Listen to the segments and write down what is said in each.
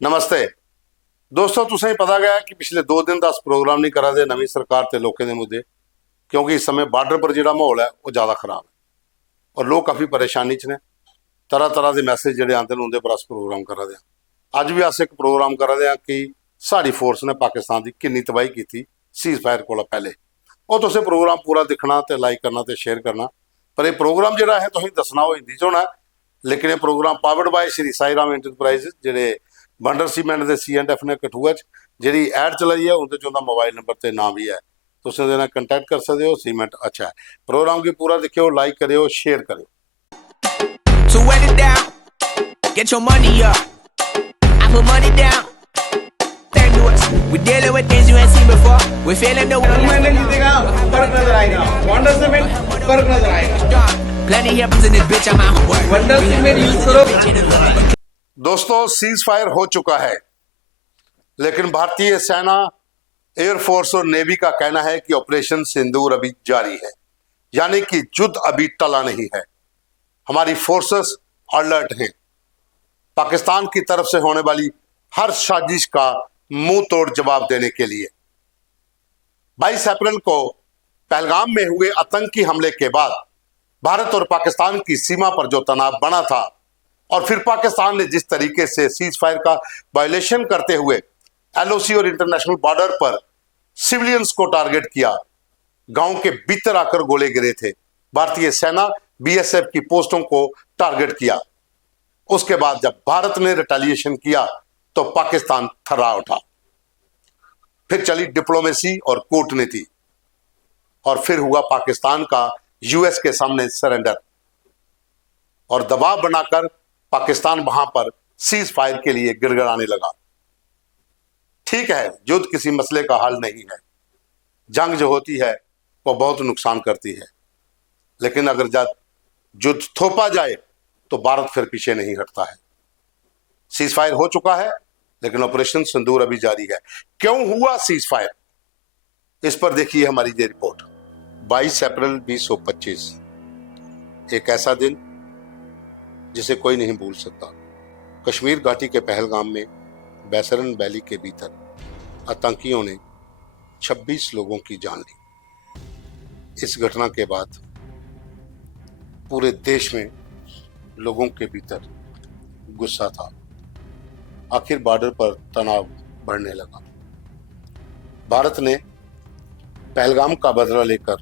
नमस्ते दोस्तों, तुसें ही पता गया कि पिछले 2 दिन ਦਾ प्रोग्राम नहीं करा दे नवी सरकार ते लोकें दे मुद्दे, क्योंकि इस समय बार्डर पर जो माहौल है वो ज़्यादा खराब है और लोग काफ़ी परेशानी च ने। तरह तरह के मैसेज जोड़े आते हैं उनके पर अस प्रोग्राम करा दें। अज भी अस एक प्रोग्राम करा दें कि साड़ी फोर्स ने पाकिस्तान की किन्नी तबाही की थी सीज फायर को पहले। और तुसें प्रोग्राम पूरा दिखना तो लाइक करना तो शेयर करना। पर यह प्रोग्राम जोड़ा है तुम दसना वो हिंदी च होना, लेकिन ये programme powered by Shri Sai Ram enterprise जोड़े बंडर सीमेंट के C&F ने कठुआ जी एड चलाई है, उनके उनका मोबाइल नंबर तो नाम भी है, तुम उन्हें कंटैक्ट कर सकते हो। सीमेंट अच्छा है। प्रोग्राम की पूरा देखियो, लाइक करियो, शेयर करियो। So wet it down, get your money up. I put money down. Turn to us. We dealing with things you ain't seen before. We feeling the मैंने जीतेगा, फर्क नजर आएगा। वंडर सीमेंट फर्क नजर आएगा। Plenty happens in this bitch. I'm out. Wonder cement use करो। दोस्तों, सीज फायर हो चुका है, लेकिन भारतीय सेना, एयरफोर्स और नेवी का कहना है कि ऑपरेशन सिंदूर अभी जारी है, यानी कि युद्ध अभी टला नहीं है। हमारी फोर्सेस अलर्ट हैं। पाकिस्तान की तरफ से होने वाली हर साजिश का मुंह तोड़ जवाब देने के लिए 22 अप्रैल को पहलगाम में हुए आतंकी हमले के बाद भारत और पाकिस्तान की सीमा पर जो तनाव बना था, और फिर पाकिस्तान ने जिस तरीके से सीज फायर का वायलेशन करते हुए LOC और इंटरनेशनल बॉर्डर पर सिविलियंस को टारगेट किया, गांव के भीतर आकर गोले गिरे थे, भारतीय सेना BSF की पोस्टों को टारगेट किया। उसके बाद जब भारत ने रिटेलिएशन किया तो पाकिस्तान थर्रा उठा। फिर चली डिप्लोमेसी और कूटनीति, और फिर हुआ पाकिस्तान का US के सामने सरेंडर, और दबाव बनाकर पाकिस्तान वहां पर सीज फायर के लिए गिड़गिड़ाने लगा। ठीक है, युद्ध किसी मसले का हल नहीं है। जंग जो होती है वो बहुत नुकसान करती है, लेकिन अगर जब युद्ध थोपा जाए तो भारत फिर पीछे नहीं हटता है। सीज फायर हो चुका है, लेकिन ऑपरेशन सिंदूर अभी जारी है। क्यों हुआ सीज फायर, इस पर देखिए हमारी ये रिपोर्ट। 22 अप्रैल 2025, एक ऐसा दिन जिसे कोई नहीं भूल सकता। कश्मीर घाटी के पहलगाम में बैसरन वैली के भीतर आतंकियों ने 26 लोगों की जान ली। इस घटना के बाद पूरे देश में लोगों के भीतर गुस्सा था। आखिर बॉर्डर पर तनाव बढ़ने लगा। भारत ने पहलगाम का बदला लेकर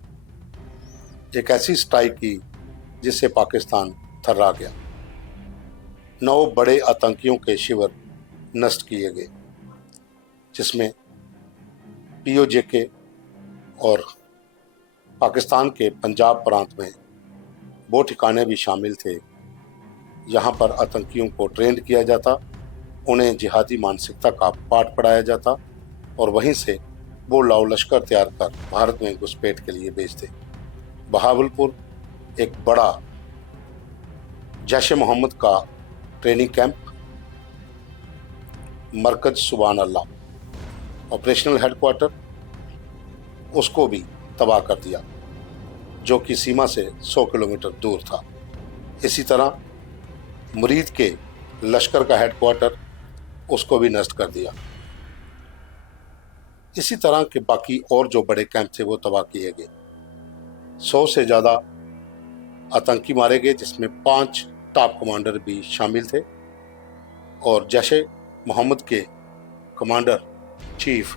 एक ऐसी स्ट्राइक की जिससे पाकिस्तान थर्रा गया। 9 बड़े आतंकियों के शिविर नष्ट किए गए, जिसमें POJK और पाकिस्तान के पंजाब प्रांत में वो ठिकाने भी शामिल थे जहां पर आतंकियों को ट्रेंड किया जाता, उन्हें जिहादी मानसिकता का पाठ पढ़ाया जाता, और वहीं से वो लाओ लश्कर तैयार कर भारत में घुसपैठ के लिए भेजते। बहावलपुर एक बड़ा जैश मोहम्मद का ट्रेनिंग कैंप, मरकज सुभान अल्लाह ऑपरेशनल हेडक्वार्टर, उसको भी तबाह कर दिया, जो कि सीमा से 100 किलोमीटर दूर था। इसी तरह मुरीद के लश्कर का हेडक्वार्टर, उसको भी नष्ट कर दिया। इसी तरह के बाकी और जो बड़े कैंप थे वो तबाह किए गए। 100 से ज़्यादा आतंकी मारे गए, जिसमें 5 टॉप कमांडर भी शामिल थे, और जैश मोहम्मद के कमांडर चीफ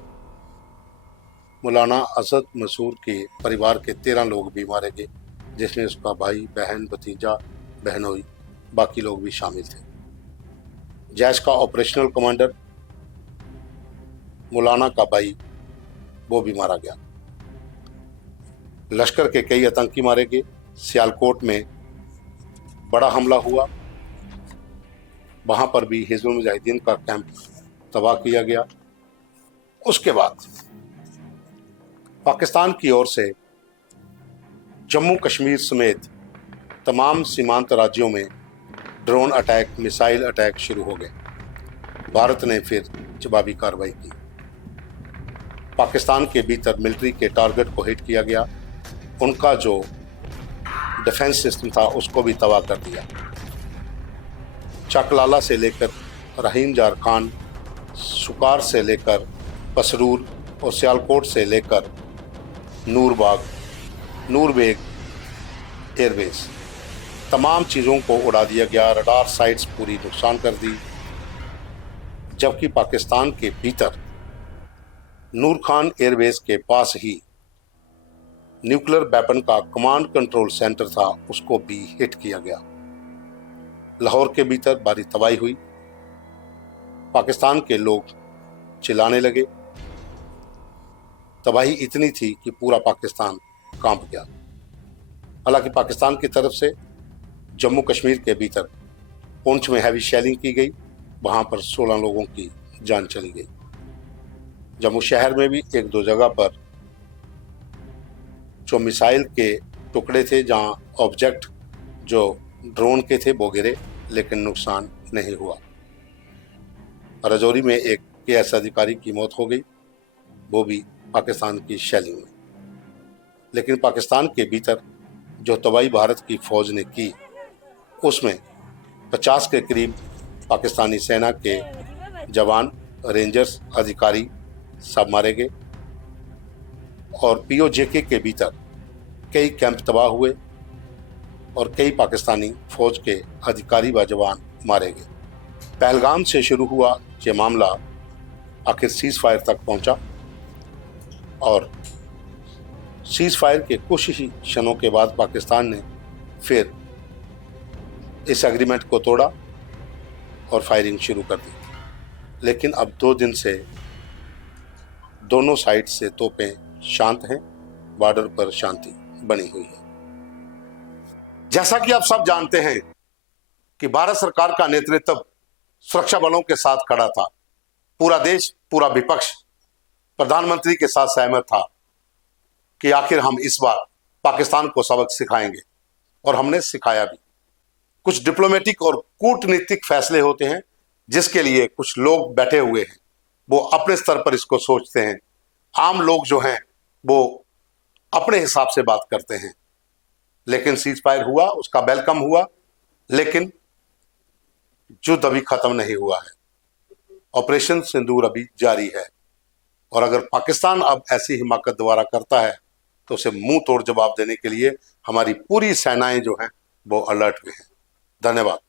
मौलाना असद मसूर के परिवार के 13 लोग भी मारे गए, जिसमें उसका भाई, बहन, भतीजा, बहनोई, बाकी लोग भी शामिल थे। जैश का ऑपरेशनल कमांडर मौलाना का भाई, वो भी मारा गया। लश्कर के कई आतंकी मारे गए। सियालकोट में बड़ा हमला हुआ, वहां पर भी हिजबुल मुजाहिदीन का कैंप तबाह किया गया। उसके बाद पाकिस्तान की ओर से जम्मू कश्मीर समेत तमाम सीमांत राज्यों में ड्रोन अटैक, मिसाइल अटैक शुरू हो गए। भारत ने फिर जवाबी कार्रवाई की। पाकिस्तान के भीतर मिलिट्री के टारगेट को हिट किया गया। उनका जो डिफेंस सिस्टम था उसको भी तबाह कर दिया। चकलाला से लेकर रहीम जार खान सुकार से लेकर पसरूर और सियालकोट से लेकर नूरबेग एयरबेस तमाम चीज़ों को उड़ा दिया गया। रडार साइट्स पूरी नुकसान कर दी। जबकि पाकिस्तान के भीतर नूर खान एयरबेस के पास ही न्यूक्लियर वेपन का कमांड कंट्रोल सेंटर था, उसको भी हिट किया गया। लाहौर के भीतर भारी तबाही हुई। पाकिस्तान के लोग चिल्लाने लगे। तबाही इतनी थी कि पूरा पाकिस्तान कांप गया। हालांकि पाकिस्तान की तरफ से जम्मू कश्मीर के भीतर पुंछ में हैवी शेलिंग की गई, वहां पर 16 लोगों की जान चली गई। जम्मू शहर में भी एक दो जगह पर जो मिसाइल के टुकड़े थे, जहां ऑब्जेक्ट जो ड्रोन के थे वो गिरे, लेकिन नुकसान नहीं हुआ। राजौरी में एक KS अधिकारी की मौत हो गई, वो भी पाकिस्तान की शेलिंग में। लेकिन पाकिस्तान के भीतर जो तबाही भारत की फौज ने की, उसमें 50 के करीब पाकिस्तानी सेना के जवान, रेंजर्स, अधिकारी सब मारे गए। और POJK के भीतर कई कैंप तबाह हुए और कई पाकिस्तानी फौज के अधिकारी व जवान मारे गए। पहलगाम से शुरू हुआ ये मामला आखिर सीज फायर तक पहुंचा और सीज फायर के कुछ ही क्षणों के बाद पाकिस्तान ने फिर इस एग्रीमेंट को तोड़ा और फायरिंग शुरू कर दी। लेकिन अब 2 दिन से दोनों साइड से तोपें शांत हैं, बॉर्डर पर शांति बनी हुई है। जैसा कि आप सब जानते हैं कि भारत सरकार का नेतृत्व सुरक्षा बलों के साथ खड़ा था। पूरा देश, पूरा विपक्ष प्रधानमंत्री के साथ सहमत था कि आखिर हम इस बार पाकिस्तान को सबक सिखाएंगे, और हमने सिखाया भी। कुछ डिप्लोमेटिक और कूटनीतिक फैसले होते हैं जिसके लिए कुछ लोग बैठे हुए हैं, वो अपने स्तर पर इसको सोचते हैं। आम लोग जो हैं वो अपने हिसाब से बात करते हैं। लेकिन सीज फायर हुआ, उसका वेलकम हुआ, लेकिन युद्ध अभी खत्म नहीं हुआ है। ऑपरेशन सिंदूर अभी जारी है, और अगर पाकिस्तान अब ऐसी हिमाकत दोबारा करता है तो उसे मुंह तोड़ जवाब देने के लिए हमारी पूरी सेनाएं जो हैं वो अलर्ट में हैं। धन्यवाद।